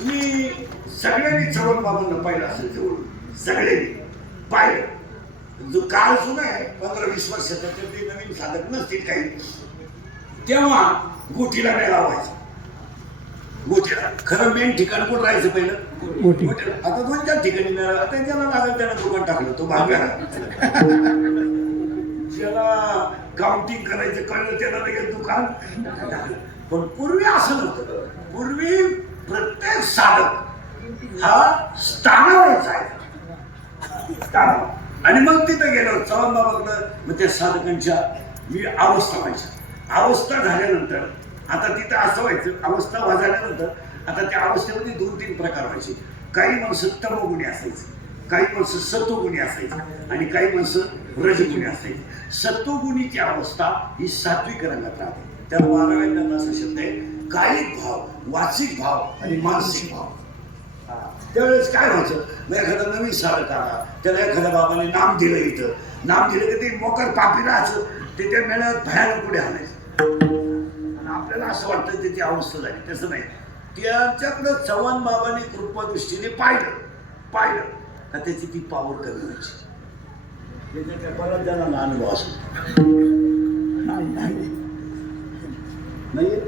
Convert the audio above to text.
तुम्ही सगळ्यांनी चव्हाण बाबांना पाहिलं असेल जवळ सगळ्यांनी पाहिलं. जो काळ जुना आहे 15-20 वर्षाचा ते नवीन साधक नसतील काही, तेव्हा गोठीला मेळा व्हायचा. गोठीला खरं मेन ठिकाण कुठं राहायचं पहिलं गोठीला. आता 2-4 ठिकाणी मेळा, आता ज्याला लागेल त्याला दुकान टाकलं तो भाग ज्याला काउंटिंग करायचं कळलं त्याला लगेच दुकान. पण पूर्वी असं नव्हतं. पूर्वी प्रत्येक साधक हा स्थानावर जायचा आणि मग तिथं गेलो चव्हाण बाबाकडं. मग त्या साधकांच्या मी अवस्था व्हायच्या. अवस्था झाल्यानंतर आता तिथं असं व्हायचं, अवस्था झाल्यानंतर आता त्या अवस्थेमध्ये 2-3 प्रकार व्हायचे. काही माणसं तमोगुणी असायची, काही माणसं सत्वगुणी असायची आणि काही माणसं रजगुणी असायची. सत्वगुणीची अवस्था ही सात्विक रंगात राहते. त्याला 12व्या असा शब्द आहे कायिक भाव, वाचिक भाव आणि मानसिक भाव. त्यावेळेस काय व्हायचं, मग एखादा नवीन साधक आला, त्याला एखाद्या बाबाने नाम दिलं, इथं नाम दिलं की ते मोकर पापी राहायचं, ते त्या मेळ्यात भयानक पुढे आणायचं. आपल्याला असं वाटतं त्याची अवस्था झाली. तसं नाही. त्याच्याकडं चव्हाण बाबांनी कृपादृष्टीने पाहिलं का त्याची ती पावर कमी व्हायची. त्याच्या बऱ्याच जणांना अनुभव असतो नाही